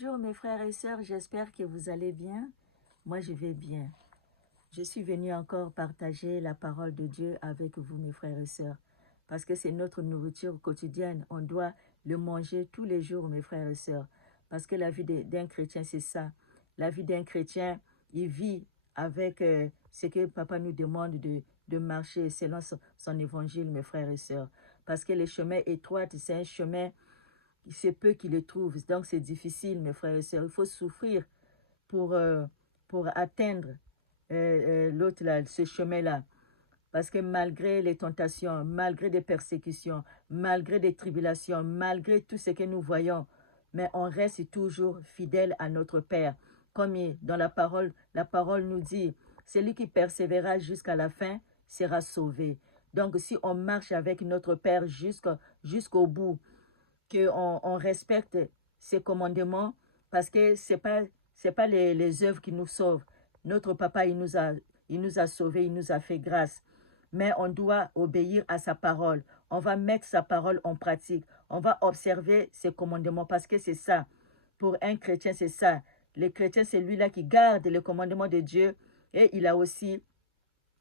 Bonjour mes frères et sœurs, j'espère que vous allez bien. Moi je vais bien. Je suis venue encore partager la parole de Dieu avec vous mes frères et sœurs. Parce que c'est notre nourriture quotidienne. On doit le manger tous les jours mes frères et sœurs. Parce que la vie d'un chrétien c'est ça. La vie d'un chrétien, il vit avec ce que papa nous demande de marcher selon son évangile mes frères et sœurs. Parce que le chemin étroit, c'est un chemin, c'est peu qui le trouvent. Donc c'est difficile, mes frères et sœurs. Il faut souffrir pour, euh, pour atteindre l'autre là, ce chemin-là. Parce que malgré les tentations, malgré des persécutions, malgré des tribulations, malgré tout ce que nous voyons, mais on reste toujours fidèle à notre Père. Comme dans la parole nous dit, celui qui persévérera jusqu'à la fin sera sauvé. Donc si on marche avec notre Père jusqu'au bout, qu'on respecte ses commandements, parce que c'est pas les œuvres qui nous sauvent. Notre papa, il nous a sauvés, il nous a fait grâce. Mais on doit obéir à sa parole. On va mettre sa parole en pratique. On va observer ses commandements parce que c'est ça. Pour un chrétien, c'est ça. Le chrétien, c'est lui-là qui garde les commandements de Dieu et il a aussi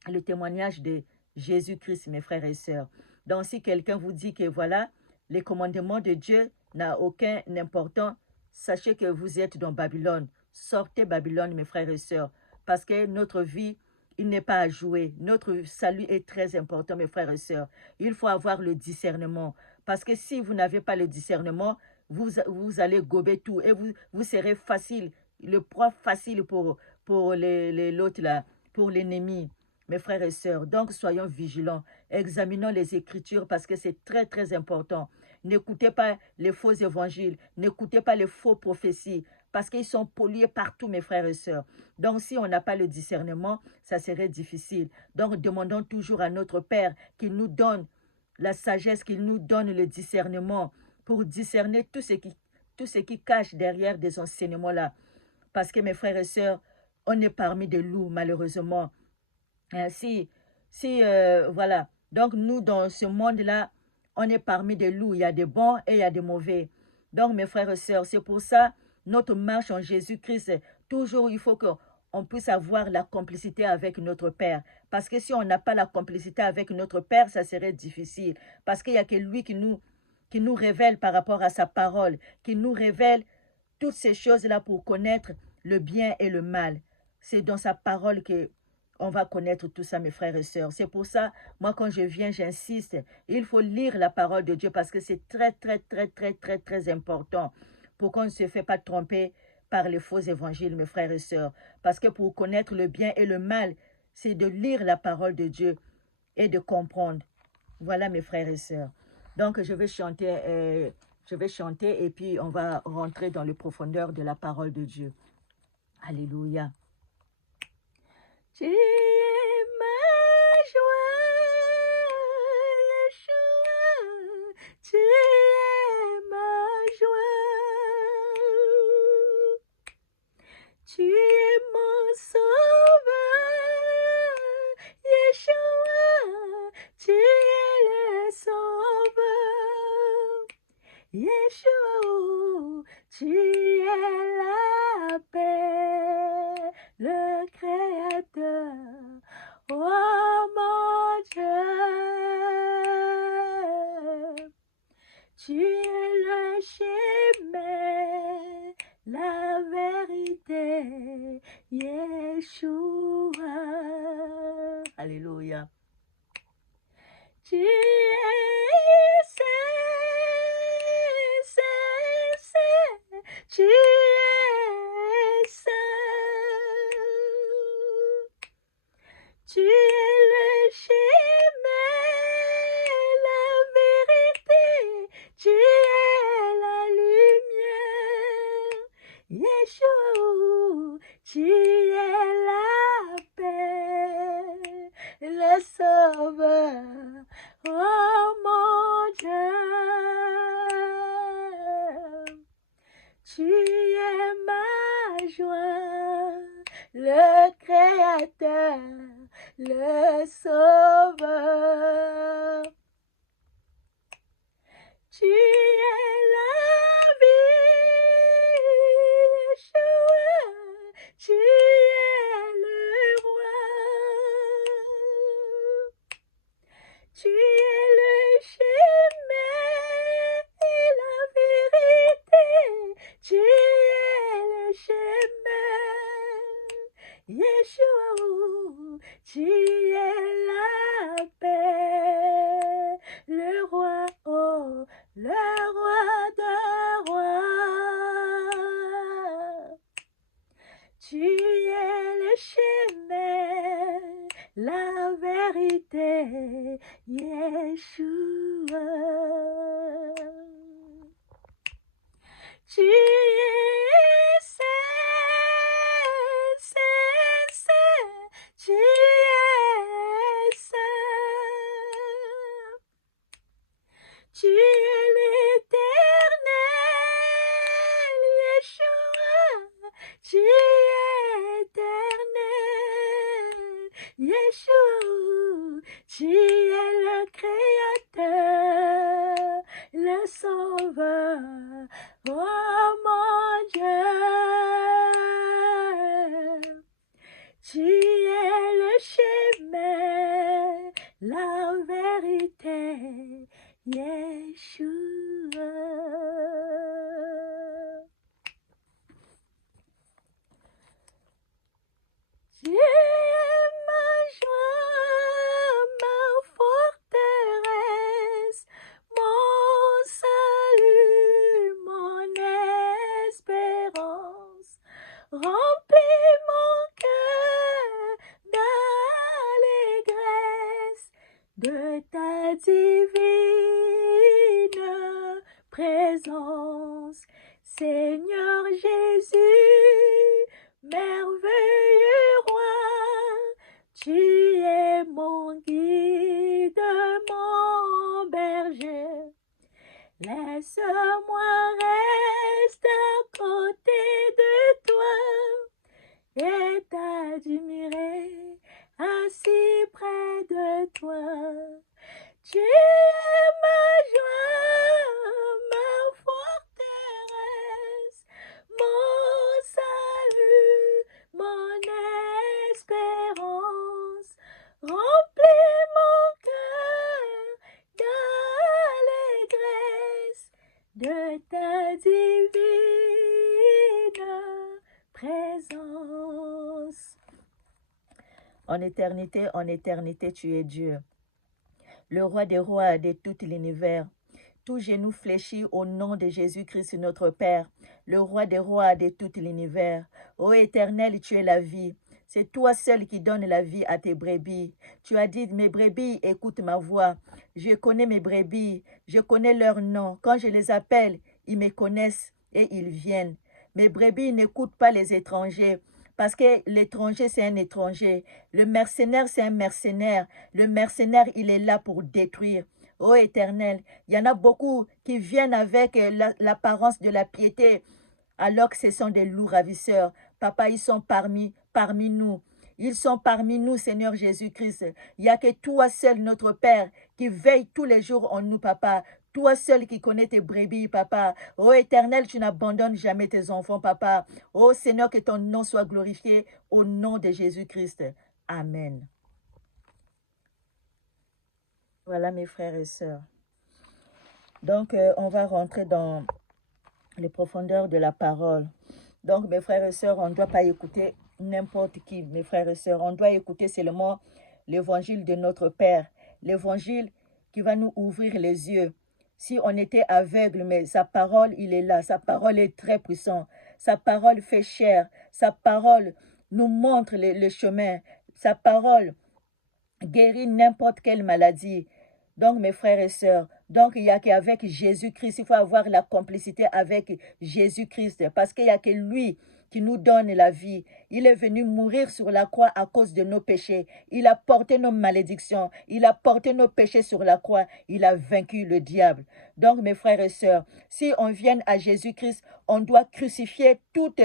le témoignage de Jésus-Christ, mes frères et sœurs. Donc, si quelqu'un vous dit que voilà, les commandements de Dieu n'ont aucun importance, sachez que vous êtes dans Babylone. Sortez Babylone, mes frères et sœurs, parce que notre vie, il n'est pas à jouer. Notre salut est très important, mes frères et sœurs. Il faut avoir le discernement, parce que si vous n'avez pas le discernement, vous allez gober tout et vous serez facile, le proie facile pour l'autre là, pour l'ennemi. Mes frères et sœurs, donc soyons vigilants, examinons les Écritures parce que c'est très très important. N'écoutez pas les faux évangiles, n'écoutez pas les faux prophéties parce qu'ils sont pollués partout, mes frères et sœurs. Donc si on n'a pas le discernement, ça serait difficile. Donc demandons toujours à notre Père qu'il nous donne la sagesse, qu'il nous donne le discernement pour discerner tout ce qui cache derrière des enseignements là. Parce que mes frères et sœurs, on est parmi des loups malheureusement. Si, voilà. Donc, nous, dans ce monde-là, on est parmi des loups. Il y a des bons et il y a des mauvais. Donc, mes frères et sœurs, c'est pour ça, notre marche en Jésus-Christ, toujours, il faut qu'on puisse avoir la complicité avec notre Père. Parce que si on n'a pas la complicité avec notre Père, ça serait difficile. Parce qu'il n'y a que lui qui nous révèle par rapport à sa parole, qui nous révèle toutes ces choses-là pour connaître le bien et le mal. C'est dans sa parole que on va connaître tout ça, mes frères et sœurs. C'est pour ça, moi, quand je viens, j'insiste. Il faut lire la parole de Dieu parce que c'est très, très, très, très, très, très important pour qu'on ne se fait pas tromper par les faux évangiles, mes frères et sœurs. Parce que pour connaître le bien et le mal, c'est de lire la parole de Dieu et de comprendre. Voilà, mes frères et sœurs. Donc, je vais chanter et puis on va rentrer dans le profondeur de la parole de Dieu. Alléluia. Tu es ma joie, Yeshua. Tu es ma joie. Tu es mon sauveur, Yeshua. Tu es le sauveur, Yeshua. Tu es la paix, le Créateur, oh mon Dieu. Tu es le chemin, la vérité, Yeshua. Alléluia. Tu es saint, tu es saint. Tu es le chemin, la vérité, tu es la lumière, Yeshua, tu es la paix, le sauveur, oh mon Dieu. Tu es ma joie, le Créateur, le Sauveur. Tu es la vie, Yeshua, tu es la paix, le roi, oh, le roi de rois. Tu es le chemin, la vérité, Yeshua. Tu es saint, saint, saint, tu es saint. Tu es l'éternel, Yeshua. Tu es éternel, Yeshua. Tu es le Créateur, le Sauveur. Oh mon Dieu, tu es le chemin, la vérité, Yeshua. Tu es ma joie, ma forteresse, mon salut, mon espérance. Remplis mon cœur d'allégresse de ta divine présence. Seigneur Jésus, merveilleux roi, tu es mon guide, mon berger. Laisse-moi rester à côté de toi et t'admirer assis près de toi. Tu es ma joie, ma forteresse, mon salut, mon espérance. Remplis mon cœur d'allégresse de ta divine présence. En éternité, tu es Dieu, le roi des rois de tout l'univers. Tout genou fléchit au nom de Jésus-Christ notre Père, le roi des rois de tout l'univers. Ô Éternel, tu es la vie. C'est toi seul qui donnes la vie à tes brebis. Tu as dit, mes brebis, écoute ma voix. Je connais mes brebis, je connais leur nom. Quand je les appelle, ils me connaissent et ils viennent. Mes brebis n'écoutent pas les étrangers. Parce que l'étranger, c'est un étranger. Le mercenaire, c'est un mercenaire. Le mercenaire, il est là pour détruire. Ô Éternel, il y en a beaucoup qui viennent avec l'apparence de la piété, alors que ce sont des loups ravisseurs. Papa, ils sont parmi nous. Ils sont parmi nous, Seigneur Jésus-Christ. Il n'y a que toi seul, notre Père, qui veille tous les jours en nous, Papa. Toi seul qui connais tes brebis, Papa. Ô Éternel, tu n'abandonnes jamais tes enfants, Papa. Ô Seigneur, que ton nom soit glorifié au nom de Jésus-Christ. Amen. Voilà mes frères et sœurs. Donc, on va rentrer dans les profondeurs de la parole. Donc, mes frères et sœurs, on ne doit pas écouter n'importe qui, mes frères et sœurs. On doit écouter seulement l'évangile de notre Père. L'évangile qui va nous ouvrir les yeux. Si on était aveugle, mais sa parole, il est là. Sa parole est très puissante. Sa parole fait chair. Sa parole nous montre le chemin. Sa parole guérit n'importe quelle maladie. Donc, mes frères et sœurs, donc il n'y a qu'avec Jésus-Christ, il faut avoir la complicité avec Jésus-Christ, parce qu'il n'y a que lui qui nous donne la vie. Il est venu mourir sur la croix à cause de nos péchés. Il a porté nos malédictions. Il a porté nos péchés sur la croix. Il a vaincu le diable. Donc, mes frères et sœurs, si on vient à Jésus-Christ, on doit crucifier toutes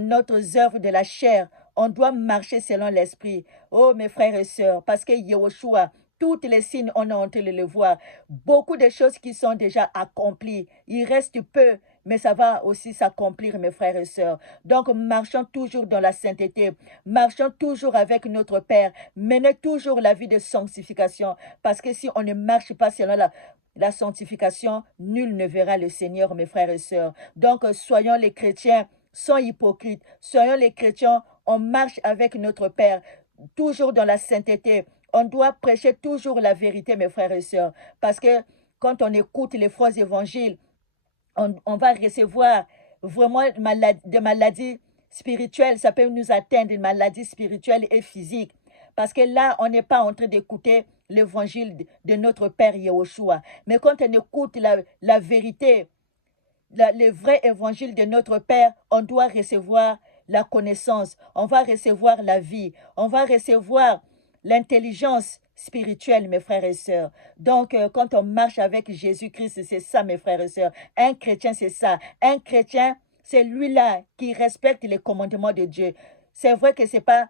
notre œuvre de la chair. On doit marcher selon l'esprit. Oh, mes frères et sœurs, parce que Yahushua, toutes les signes, on a entendu le voir. Beaucoup de choses qui sont déjà accomplies. Il reste peu, mais ça va aussi s'accomplir, mes frères et sœurs. Donc, marchons toujours dans la sainteté. Marchons toujours avec notre Père. Menez toujours la vie de sanctification. Parce que si on ne marche pas selon la sanctification, nul ne verra le Seigneur, mes frères et sœurs. Donc, soyons les chrétiens sans hypocrite. Soyons les chrétiens on marche avec notre Père, toujours dans la sainteté. On doit prêcher toujours la vérité, mes frères et sœurs, parce que quand on écoute les faux évangiles, on va recevoir vraiment des maladies spirituelles. Ça peut nous atteindre, des maladies spirituelles et physiques. Parce que là, on n'est pas en train d'écouter l'évangile de notre Père Yahushua. Mais quand on écoute la vérité, le vrai évangile de notre Père, on doit recevoir la connaissance, on va recevoir la vie, on va recevoir l'intelligence spirituelle, mes frères et sœurs. Donc, quand on marche avec Jésus-Christ, c'est ça, mes frères et sœurs. Un chrétien, c'est ça. Un chrétien, c'est lui-là qui respecte les commandements de Dieu. C'est vrai que ce n'est pas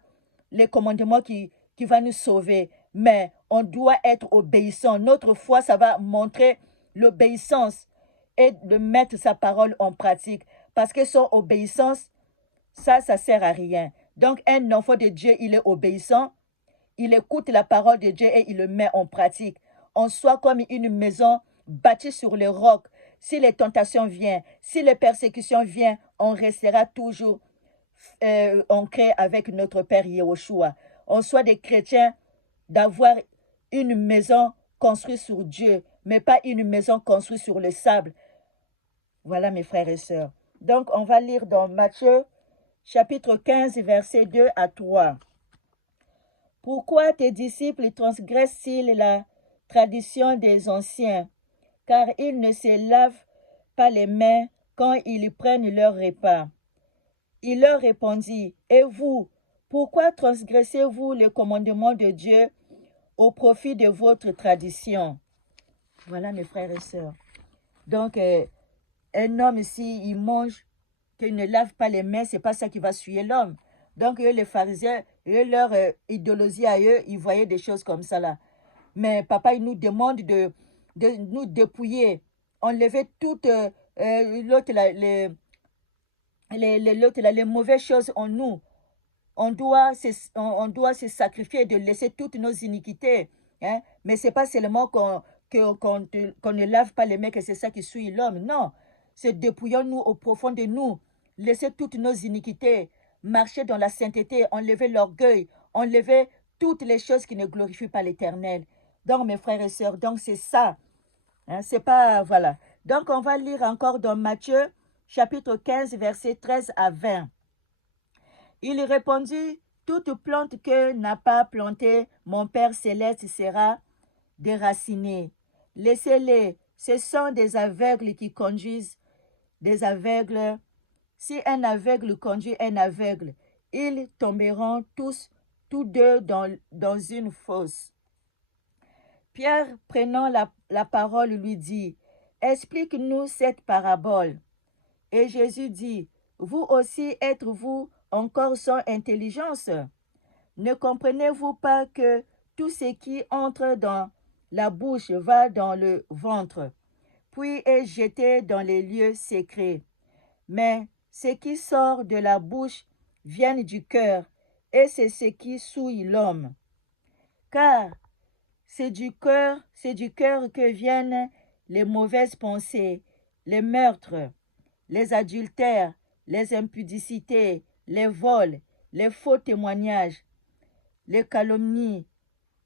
les commandements qui va nous sauver, mais on doit être obéissant. Notre foi, ça va montrer l'obéissance et de mettre sa parole en pratique. Parce que son obéissance, ça ne sert à rien. Donc, un enfant de Dieu, il est obéissant, il écoute la parole de Dieu et il le met en pratique. On soit comme une maison bâtie sur le roc. Si les tentations viennent, si les persécutions viennent, on restera toujours ancré avec notre Père Yahushua. On soit des chrétiens d'avoir une maison construite sur Dieu, mais pas une maison construite sur le sable. Voilà, mes frères et sœurs. Donc, on va lire dans Matthieu, chapitre 15, versets 2 à 3. Pourquoi tes disciples transgressent-ils la tradition des anciens, car ils ne se lavent pas les mains quand ils prennent leur repas? Il leur répondit, et vous, pourquoi transgressez-vous le commandement de Dieu au profit de votre tradition? Voilà, mes frères et sœurs. Donc, un homme, s'il mange, qu'il ne lave pas les mains, ce n'est pas ça qui va suyer l'homme. Donc, eux, les pharisiens, eux, leur idéologie à eux, ils voyaient des choses comme ça là. Mais papa, il nous demande de nous dépouiller, enlever toutes les mauvaises choses en nous. On doit se sacrifier, de laisser toutes nos iniquités. Hein? Mais ce n'est pas seulement qu'on ne lave pas les mains que c'est ça qui suit l'homme. Non, c'est dépouillons-nous au profond de nous, laisser toutes nos iniquités, marcher dans la sainteté, enlever l'orgueil, enlever toutes les choses qui ne glorifient pas l'Éternel. Donc, mes frères et sœurs, donc c'est ça. Hein? C'est pas, voilà. Donc, on va lire encore dans Matthieu, chapitre 15, versets 13 à 20. Il répondit, toute plante que n'a pas plantée mon Père céleste sera déracinée. Laissez-les, ce sont des aveugles qui conduisent des aveugles. Si un aveugle conduit un aveugle, ils tomberont tous deux dans une fosse. Pierre, prenant la parole, lui dit, explique-nous cette parabole. Et Jésus dit, vous aussi êtes-vous encore sans intelligence? Ne comprenez-vous pas que tout ce qui entre dans la bouche va dans le ventre, puis est jeté dans les lieux secrets? Mais ce qui sort de la bouche vient du cœur, et c'est ce qui souille l'homme. Car c'est du cœur que viennent les mauvaises pensées, les meurtres, les adultères, les impudicités, les vols, les faux témoignages, les calomnies.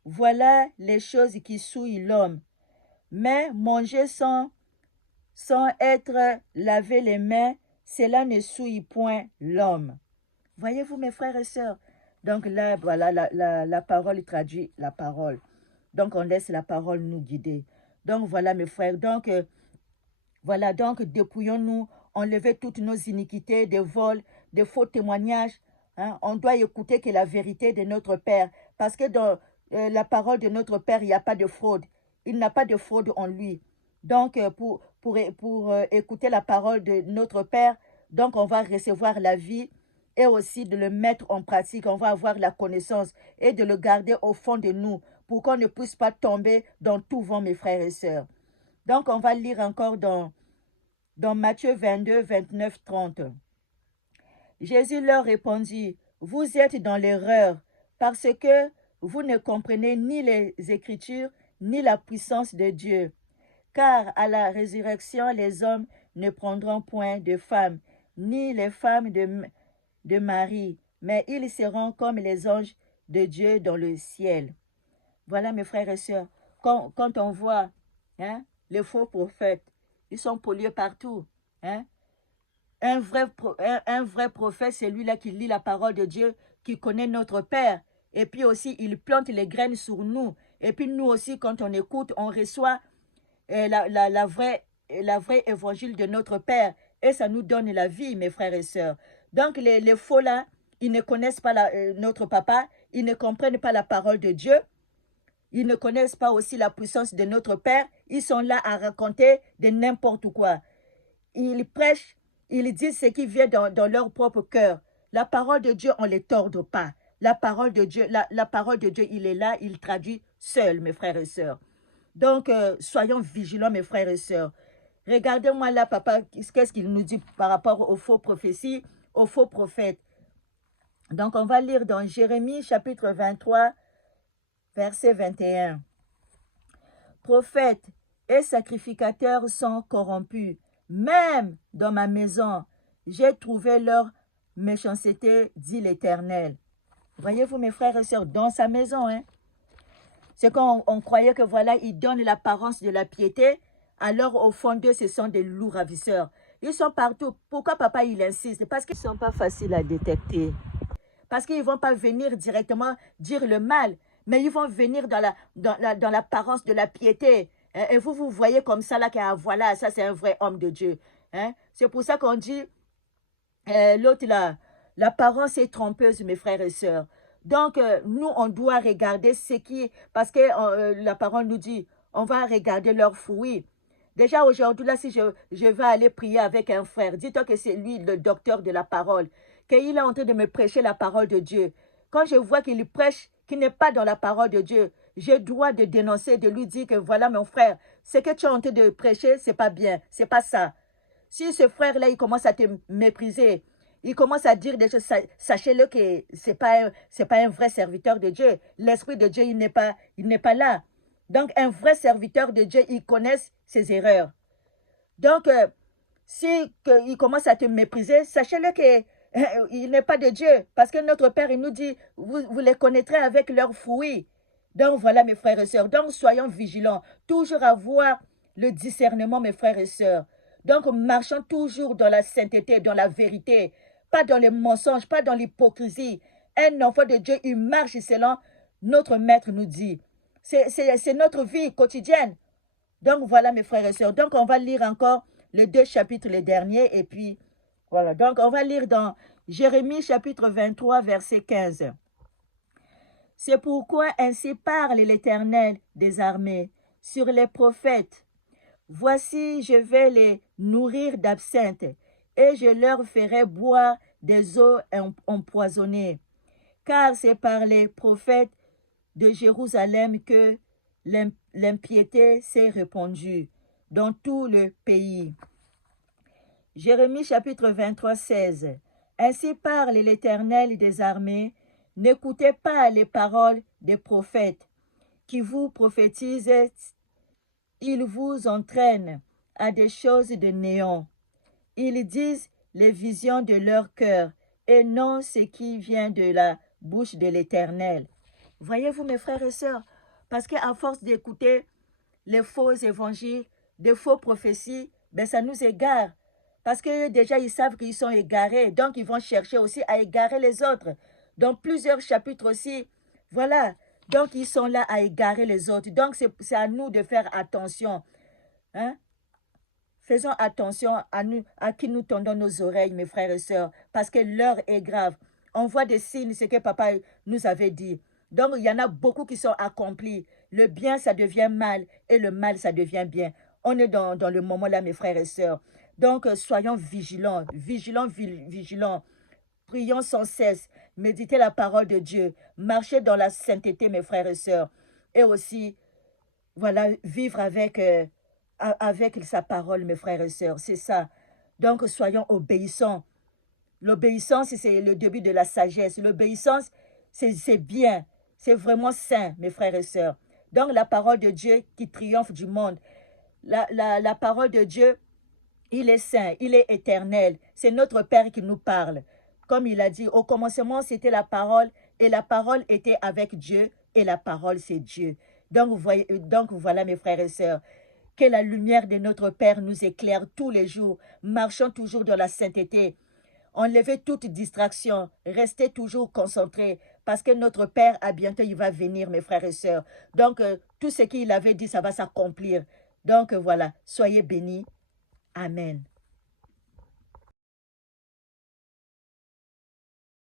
Voilà les choses qui souillent l'homme. Mais manger sans être lavé les mains, cela ne souille point l'homme. Voyez-vous, mes frères et sœurs? Donc là, voilà, la parole traduit la parole. Donc on laisse la parole nous guider. Donc voilà, mes frères. Donc voilà, donc dépouillons-nous, enlever toutes nos iniquités, des vols, des faux témoignages. Hein? On doit écouter que la vérité de notre Père. Parce que dans la parole de notre Père, il n'y a pas de fraude. Il n'a pas de fraude en lui. Donc, pour écouter la parole de notre Père, donc on va recevoir la vie et aussi de le mettre en pratique. On va avoir la connaissance et de le garder au fond de nous pour qu'on ne puisse pas tomber dans tout vent, mes frères et sœurs. Donc, on va lire encore dans Matthieu 22, 29, 30. Jésus leur répondit, vous êtes dans l'erreur parce que vous ne comprenez ni les Écritures ni la puissance de Dieu. Car à la résurrection, les hommes ne prendront point de femmes, ni les femmes de Marie, mais ils seront comme les anges de Dieu dans le ciel. Voilà, mes frères et sœurs, quand on voit hein, les faux prophètes, ils sont pollués partout. Hein. Un vrai prophète, c'est lui-là qui lit la parole de Dieu, qui connaît notre Père. Et puis aussi, il plante les graines sur nous. Et puis nous aussi, quand on écoute, on reçoit la vraie évangile de notre Père. Et ça nous donne la vie, mes frères et sœurs. Donc les faux là, ils ne connaissent pas notre papa, ils ne comprennent pas la parole de Dieu. Ils ne connaissent pas aussi la puissance de notre Père. Ils sont là à raconter de n'importe quoi. Ils prêchent, ils disent ce qui vient dans leur propre cœur. La parole de Dieu, on ne les torde pas. La parole de Dieu, la parole de Dieu, il est là, il traduit seul, mes frères et sœurs. Donc, soyons vigilants, mes frères et sœurs. Regardez-moi là, papa, qu'est-ce qu'il nous dit par rapport aux faux prophéties, aux faux prophètes. Donc, on va lire dans Jérémie, chapitre 23, verset 21. Prophètes et sacrificateurs sont corrompus. Même dans ma maison, j'ai trouvé leur méchanceté, dit l'Éternel. Voyez-vous, mes frères et sœurs, dans sa maison, hein, c'est quand on croyait que voilà, ils donnent l'apparence de la piété, alors au fond d'eux, ce sont des loups ravisseurs. Ils sont partout. Pourquoi papa, il insiste? Parce qu'ils ne sont pas faciles à détecter. Parce qu'ils ne vont pas venir directement dire le mal, mais ils vont venir dans l'apparence de la piété. Et vous voyez comme ça, là, que voilà, ça c'est un vrai homme de Dieu. Hein? C'est pour ça qu'on dit, l'autre là, l'apparence est trompeuse, mes frères et sœurs. Donc, nous, on doit regarder ce qui... Parce que la parole nous dit, on va regarder leurs fruits. Déjà aujourd'hui, là, si je vais aller prier avec un frère, dis-toi que c'est lui le docteur de la parole, qu'il est en train de me prêcher la parole de Dieu. Quand je vois qu'il prêche, qu'il n'est pas dans la parole de Dieu, j'ai droit de dénoncer, de lui dire que voilà mon frère, ce que tu es en train de prêcher, c'est pas bien, c'est pas ça. Si ce frère-là, il commence à te mépriser, il commence à dire des choses, sachez-le que c'est pas un vrai serviteur de Dieu. L'Esprit de Dieu, il n'est pas là. Donc, un vrai serviteur de Dieu, il connaît ses erreurs. Donc, si il commence à te mépriser, sachez-le qu'il n'est pas de Dieu. Parce que notre Père, il nous dit, vous les connaîtrez avec leurs fruits. Donc, voilà, mes frères et sœurs. Donc, soyons vigilants. Toujours avoir le discernement, mes frères et sœurs. Donc, marchons toujours dans la sainteté, dans la vérité. Pas dans les mensonges, pas dans l'hypocrisie. Un enfant de Dieu, il marche selon notre Maître nous dit. C'est notre vie quotidienne. Donc, voilà, mes frères et sœurs. Donc, on va lire encore les 2 chapitres, les derniers. Et puis, voilà. Donc, on va lire dans Jérémie, chapitre 23, verset 15. C'est pourquoi ainsi parle l'Éternel des armées sur les prophètes. Voici, je vais les nourrir d'absinthe, et je leur ferai boire des eaux empoisonnées. Car c'est par les prophètes de Jérusalem que l'impiété s'est répandue dans tout le pays. Jérémie chapitre 23, 16. Ainsi parle l'Éternel des armées, n'écoutez pas les paroles des prophètes qui vous prophétisent, ils vous entraînent à des choses de néant. Ils disent les visions de leur cœur et non ce qui vient de la bouche de l'Éternel. Voyez-vous, mes frères et sœurs, parce qu'à force d'écouter les faux évangiles, des faux prophéties, ben ça nous égare. Parce que déjà, ils savent qu'ils sont égarés, donc ils vont chercher aussi à égarer les autres. Dans plusieurs chapitres aussi, voilà. Donc, ils sont là à égarer les autres. Donc, c'est à nous de faire attention. Hein? Faisons attention à qui nous tendons nos oreilles, mes frères et sœurs, parce que l'heure est grave. On voit des signes, ce que papa nous avait dit. Donc, il y en a beaucoup qui sont accomplis. Le bien, ça devient mal, et le mal, ça devient bien. On est dans le moment là, mes frères et sœurs. Donc, soyons vigilants, vigilants. Prions sans cesse, méditez la parole de Dieu, marchez dans la sainteté, mes frères et sœurs. Et aussi, voilà, vivre avec sa parole, mes frères et sœurs. C'est ça. Donc, soyons obéissants. L'obéissance, c'est le début de la sagesse. L'obéissance, c'est bien. C'est vraiment sain, mes frères et sœurs. Donc, la parole de Dieu qui triomphe du monde. La parole de Dieu, il est saint, il est éternel. C'est notre Père qui nous parle. Comme il a dit, au commencement, c'était la parole, et la parole était avec Dieu, et la parole, c'est Dieu. Donc, donc, voilà, mes frères et sœurs, que la lumière de notre Père nous éclaire tous les jours. Marchons toujours dans la sainteté. Enlevez toute distraction. Restez toujours concentrés. Parce que notre Père, à bientôt, il va venir, mes frères et sœurs. Donc, tout ce qu'il avait dit, ça va s'accomplir. Donc, voilà, soyez bénis. Amen.